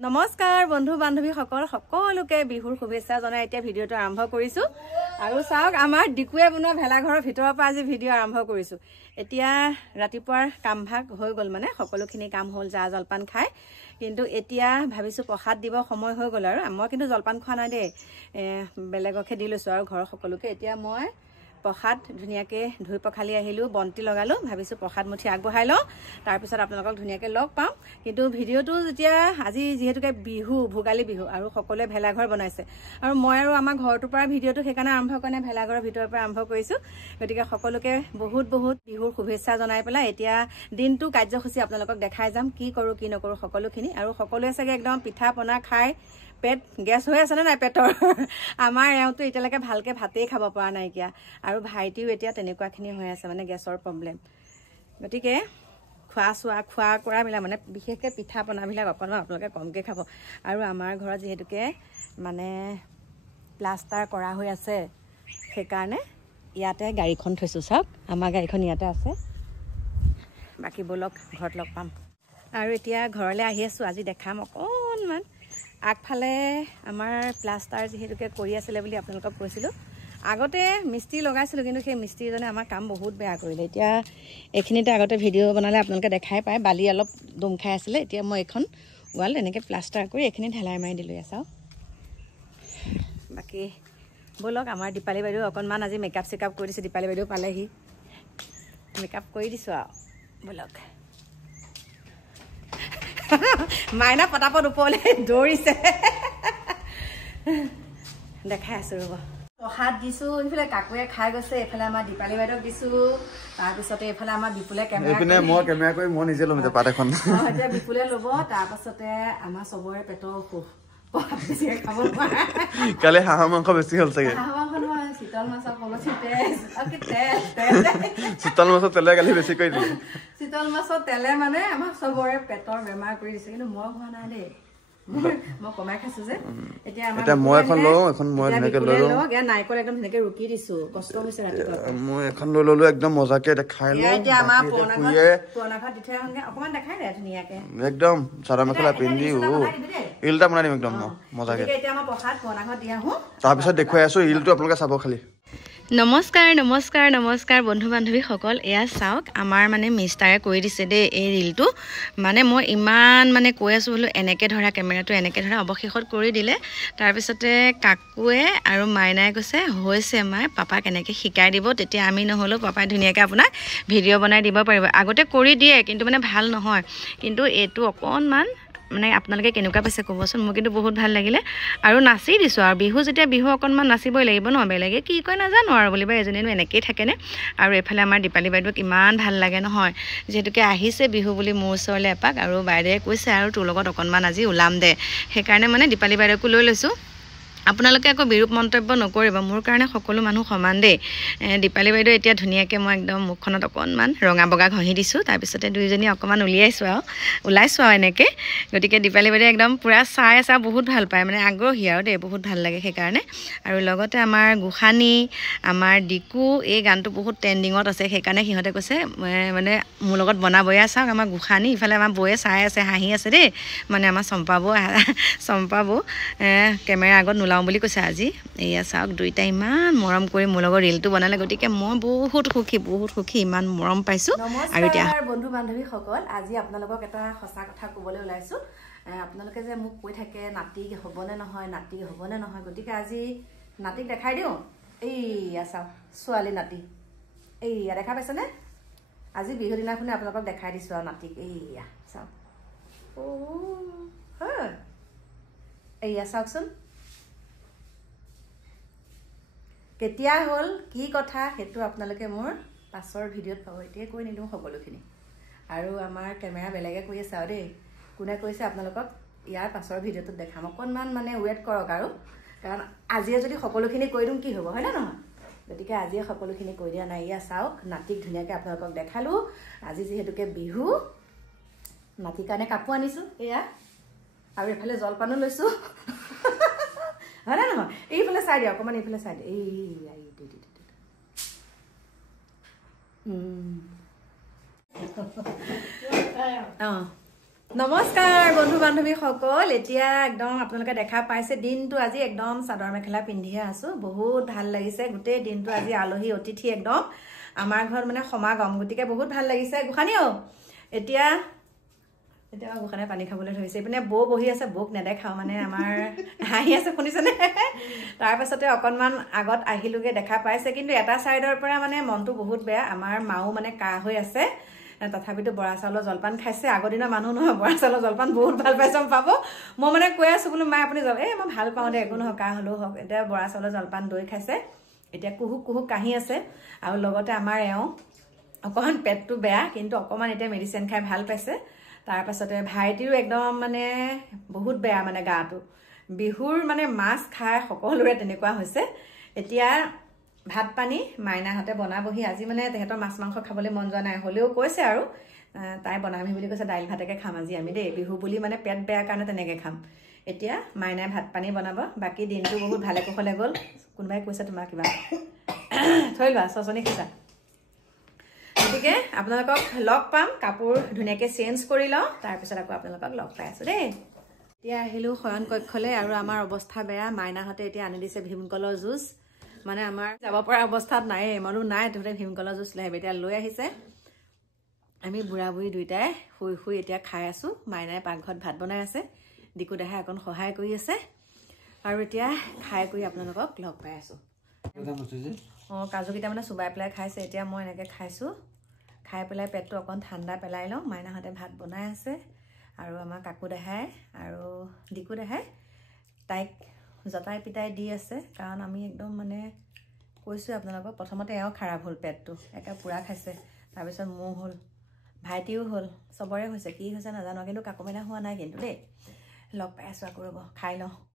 নমস্কাৰ বন্ধু বান্ধৱী সকলোকে বিহুৰ শুভেচ্ছা জনাই এতিয়া ভিডিঅ'টো আৰম্ভ কৰিছো আৰু চাওক আমাৰ ডিকুৱে বনোৱা ভেলাঘৰৰ ভিতৰৰ পৰা আজি ভিডিঅ' আৰম্ভ কৰিছো এতিয়া ৰাতিপুৱাৰ কামভাগ হৈ গ'ল মানে সকলোখিনি কাম হ'ল যা জলপান খাই কিন্তু এতিয়া ভাবিছো প্ৰসাদ দিব সময় হৈ গ'ল আৰু মই কিন্তু জলপান খোৱা নাই দেই বেলেগকে দি লৈছো আৰু ঘৰৰ সকলোকে এতিয়া মই প্ৰসাদ ধুনিয়াকে ধুই পখালি আহিলো বন্তি লগালো ভাবিছো প্ৰসাদ মুঠি আগবঢ়াই লওঁ তাৰ পিছত আপোনালোকক ধুনিয়াকে লগ পাম কিন্তু ভিডিঅ'টো যেতিয়া আজি যেহেতুকে বিহু ভোগালী বিহু আৰু সকলোৱে ভেলাঘৰ বনাইছে আৰু মই আৰু আমাৰ ঘৰটোৰ পৰা ভিডিঅ'টো সেইকাৰণে আৰম্ভ কৰা নাই ভেলাঘৰৰ ভিতৰৰ পৰা আৰম্ভ কৰিছো গতিকে সকলোকে বহুত বিহুৰ শুভেচ্ছা জনাই পেলাই এতিয়া দিনটো কাৰ্যসূচী আপোনালোকক দেখাই যাম কি কৰো কি নকৰো সকলোখিনি আৰু সকলোৱে চাগে একদম পিঠা পনা খাই পেট গেছ হৈ আছে নাই পেটৰ আমাৰ এওঁটো এতিয়ালৈকে ভালকে ভাতেই খাব পৰা নাইকিয়া আৰু ভাইটিও এতিয়া তেনেকুৱাখিনি হৈ আছে মানে গেছৰ প্ৰব্লেম গতিকে খোৱা কৰা মিলা মানে বিশেষকৈ পিঠা পনাবিলাক অকণমান আপোনালোকে কমকৈ খাব আৰু আমাৰ ঘৰত যিহেতুকে মানে প্লাষ্টাৰ কৰা হৈ আছে সেইকাৰণে ইয়াতে গাড়ীখন থৈছোঁ চাওক আমাৰ গাড়ীখন ইয়াতে আছে বাকী বলক ঘৰত লগ পাম আৰু এতিয়া ঘৰলৈ আহি আছোঁ আজি দেখাম অকণমান আগফালে আমাৰ প্লাষ্টাৰ যিহেতুকে কৰি আছিলে বুলি আপোনালোকক কৈছিলোঁ আগতে মিস্ত্ৰী লগাইছিলোঁ কিন্তু সেই মিস্ত্ৰীজনে আমাৰ কাম বহুত বেয়া কৰিলে এতিয়া এইখিনিতে আগতে ভিডিঅ' বনালে আপোনালোকে দেখাই পায় বালি অলপ দম খাই আছিলে এতিয়া মই এইখন ৱাল এনেকৈ প্লাষ্টাৰ কৰি এইখিনি ঢেলাই মাৰি দিলোঁ চাওঁ বাকী ব'লক আমাৰ দীপালী বাইদেউ অকণমান আজি মেকআপ চেকআপ কৰি দিছোঁ দীপালী বাইদেউ পালেহি মেকআপ কৰি দিছোঁ আৰু ব'লক মাইনা পটাপট ওপৰলৈ দৌৰিছে দেখাই আছোঁ ৰ'ব প্ৰসাদ দিছোঁ এইফালে কাকুৱে খাই গৈছে এইফালে আমাৰ দীপালী বাইদেউক দিছোঁ তাৰপিছতে এইফালে আমাৰ বিপুলে কেমেৰা কৰি মই নিজে ল'ম এতিয়া পাত এখন এতিয়া বিপুলে ল'ব তাৰপাছতে আমাৰ চবৰে পেটৰ অসুখ বেছিকৈ খাব নোৱাৰে কালি হাঁহৰ মাংস বেছি হ'ল চাগে হাঁহৰ মাংস নহয় চিতল মাছৰ কলচি তেল চিতল মাছৰ তেলে কালি বেছি কৰি দিলে চিতল মাছৰ তেলে মানে আমাৰ চবৰে পেটৰ বেমাৰ কৰি দিছে কিন্তু মই হোৱা নাই দেই মই কমাই খাইছো যে এতিয়া মই এখন লওঁ এখন মই ধুনীয়াকে লৈ লওঁ নাৰিকল একদম ধুনীয়াকে ৰুকি দিছো কষ্ট হৈছে ৰাতিপুৱা মই এখন লৈ ললো একদম মজাকে খাই লওঁ এতিয়া আমাৰ পুৰণা ঘৰত দি থৈ আহোঁগে অকণমান দেখাই দে ধুনীয়াকে একদম চাদৰ মেখেলা পিন্ধি ইলটা বনাই দিম একদম মজাকে এতিয়া আমাৰ প্ৰসাদ পুৰণা ঘৰত দি আহোঁ তাৰপিছত দেখুৱাই আছো ইলটো আপোনালোকে চাব খালি নমস্কাৰ বন্ধু বান্ধৱীসকল এয়া চাওক আমাৰ মানে মিষ্টাৰে কৰি দিছে দেই এই ৰিলটো মানে মই ইমান মানে কৈ আছোঁ বোলো এনেকৈ ধৰা কেমেৰাটো এনেকৈ ধৰা অৱশেষত কৰি দিলে তাৰপিছতে কাকুৱে আৰু মাইনাই কৈছে হৈছে মাই পাপাক এনেকৈ শিকাই দিব তেতিয়া আমি নহ'লেও পাপাই ধুনীয়াকৈ আপোনাক ভিডিঅ' বনাই দিব পাৰিব আগতে কৰি দিয়ে কিন্তু মানে ভাল নহয় কিন্তু এইটো অকণমান মানে আপোনালোকে কেনেকুৱা পাইছে ক'বচোন মোৰ কিন্তু বহুত ভাল লাগিলে আৰু নাচি দিছোঁ আৰু বিহু যেতিয়া বিহু অকণমান নাচিবই লাগিব ন বেলেগে কি কয় নাজানো আৰু বুলিবা এজনীনো এনেকৈয়ে থাকেনে আৰু এইফালে আমাৰ দীপালী বাইদেউক ইমান ভাল লাগে নহয় যিহেতুকে আহিছে বিহু বুলি মোৰ ওচৰলৈ এপাক আৰু বাইদেৱে কৈছে আৰু তোৰ লগত অকণমান আজি ওলাম দে সেইকাৰণে মানে দীপালী বাইদেউকো লৈ লৈছোঁ আপোনালোকে আকৌ বিৰূপ মন্তব্য নকৰিব মোৰ কাৰণে সকলো মানুহ সমান দেই দীপালী বাইদেউ এতিয়া ধুনীয়াকৈ মই একদম মুখখনত অকণমান ৰঙা বগা ঘঁহি দিছোঁ তাৰপিছতে দুইজনী অকণমান ওলাইছোঁ আৰু এনেকৈ গতিকে দীপালী বাইদেউ একদম পূৰা চাই বহুত ভাল পায় মানে আগ্ৰহী আৰু দেই বহুত ভাল লাগে সেইকাৰণে আৰু লগতে আমাৰ গোসানী আমাৰ ডিকু এই গানটো বহুত ট্ৰেণ্ডিঙত আছে সেইকাৰণে সিহঁতে কৈছে মানে মোৰ লগত বনাবয়া চাওক আমাৰ গোসানী ইফালে আমাৰ বৌয়ে চাই আছে হাঁহি আছে দেই মানে আমাৰ চম্পা বৌ কেমেৰা আগত নোলাওঁ বুলি কৈছে আজি এয়া চাওক দুইটা ইমান মৰম কৰি মোৰ লগত ৰিলটো বনালে গতিকে মই বহুত সুখী ইমান মৰম পাইছোঁ আৰু এতিয়া বন্ধু বান্ধৱীসকল আজি আপোনালোকক এটা সঁচা কথা ক'বলৈ ওলাইছোঁ আপোনালোকে যে মোক কৈ থাকে নাতি হ'বনে নহয় গতিকে আজি নাতিক দেখাই দিওঁ এইয়া চাওক ছোৱালী নাতি এইয়া দেখা পাইছেনে আজি বিহু দিনাখনে আপোনালোকক দেখাই দিছোঁ আৰু নাতিক এইয়া চাওক এইয়া চাওকচোন কেতিয়া হ'ল কি কথা সেইটো আপোনালোকে মোৰ পাছৰ ভিডিঅ'ত পাব এতিয়া কৈ নিদিওঁ সকলোখিনি আৰু আমাৰ কেমেৰা বেলেগে কৈ আছে আৰু দেই কোনে কৈছে আপোনালোকক ইয়াৰ পাছৰ ভিডিঅ'টোত দেখাম অকণমান মানে ৱেইট কৰক আৰু কাৰণ আজিয়ে যদি সকলোখিনি কৈ দিওঁ কি হ'ব হয়নে নহয় গতিকে আজিয়ে সকলোখিনি কৈ দিয়া নাই এয়া চাওক নাতিক ধুনীয়াকৈ আপোনালোকক দেখালোঁ আজি যিহেতুকে বিহু নাতিৰ কাৰণে কাপোৰ আনিছোঁ এয়া আৰু এইফালে জলপানো লৈছোঁ হয়নে নহয় এইফালে চাই দিয়া অকণমান এইফালে চাই দিয়া নমস্কাৰ বন্ধু বান্ধৱী সকল এতিয়া একদম আপোনালোকে দেখা পাইছে দিনটো আজি একদম চাদৰ মেখেলা পিন্ধিয়ে আছো বহুত ভাল লাগিছে গোটেই দিনটো আজি আলহী অতিথি একদম আমাৰ ঘৰত মানে সমাগম গতিকে বহুত ভাল লাগিছে গোখানীও এতিয়া গোখানে পানী খাবলৈ ধৰিছে ইপিনে বৌ বহি আছে বৌক নেদেখাও মানে আমাৰ হাঁহি আছে শুনিছেনে তাৰপাছতে অকণমান আগত আহিলোগে দেখা পাইছে কিন্তু এটা চাইডৰ পৰা মানে মনটো বহুত বেয়া আমাৰ মাও মানে কাহ হৈ আছে তথাপিতো বৰা চাউলৰ জলপান খাইছে আগৰ দিনৰ মানুহ নহয় বৰা চাউলৰ জলপান বহুত ভাল পাইছে পাব মই মানে কৈ আছো বোলো মা আপুনি যাব মই ভাল পাওঁ দে একো নহয় কাহ হ'লেও হওক এতিয়া বৰা চাউলৰ জলপান দৈ খাইছে এতিয়া কুহুক কাহি আছে আৰু লগতে আমাৰ এওঁ অকণমান পেটটো বেয়া কিন্তু অকণমান এতিয়া মেডিচিন খাই ভাল পাইছে তাৰপাছতে ভাইটিৰো একদম মানে বহুত বেয়া মানে গাটো বিহুৰ মানে মাছ খাই সকলোৰে তেনেকুৱা হৈছে এতিয়া ভাত পানী মাইনাহঁতে বনাবহি আজি মানে তেহেঁতৰ মাছ মাংস খাবলৈ মন যোৱা নাই হ'লেও কৈছে আৰু তাই বনাবি বুলি কৈছে দাইল ভাতকে খাম আজি আমি দেই বিহু বুলি মানে পেট বেয়া কাৰণে তেনেকৈ খাম এতিয়া মাইনাই ভাত পানী বনাব বাকী দিনটো বহুত ভালে কুশলে গ'ল কোনোবাই কৈছে তোমাক কিবা থৈ লোৱা চচনি খাইছা গতিকে আপোনালোকক লগ পাম কাপোৰ ধুনীয়াকৈ চেঞ্জ কৰি লওঁ তাৰপিছত আকৌ আপোনালোকক লগ পাই আছোঁ দেই এতিয়া আহিলোঁ শয়ন কক্ষলৈ আৰু আমাৰ অৱস্থা বেয়া মাইনাহঁতে এতিয়া আনি দিছে ভীমকলৰ জুচ মানে আমাৰ যাব পৰা অৱস্থাত নাইয়ে মানুহ নাই তহঁতে ভীমকলৰ জুচ লৈ আহিবি এতিয়া লৈ আহিছে আমি বুঢ়া বুঢ়ী দুইটাই শুই এতিয়া খাই আছোঁ মাইনাই পাকঘৰত ভাত বনাই আছে দিকু দেহাই অকণ সহায় কৰি আছে আৰু এতিয়া খাই কৰি আপোনালোকক লগ পাই আছোঁ কাজুকেইটা মানে চুবাই পেলাই খাইছে এতিয়া মই এনেকৈ খাইছোঁ খাই পেলাই পেটটো অকণ ঠাণ্ডা পেলাই লওঁ মাইনাহঁতে ভাত বনাই আছে আৰু আমাৰ কাকু দেহাই আৰু দিকু দেহাই তাইক জটাই পিটাই দি আছে কাৰণ আমি একদম মানে কৈছোঁ আপোনালোকক প্ৰথমতে এওঁ খাৰাপ হ'ল পেটটো একে পূৰা খাইছে তাৰপিছত মোৰ হ'ল ভাইটিও হ'ল চবৰে হৈছে কি হৈছে নাজানো কিন্তু কাকু মাইনা হোৱা নাই কিন্তু দেই লগ পাই আছোঁ আকৌ ৰ'ব খাই লওঁ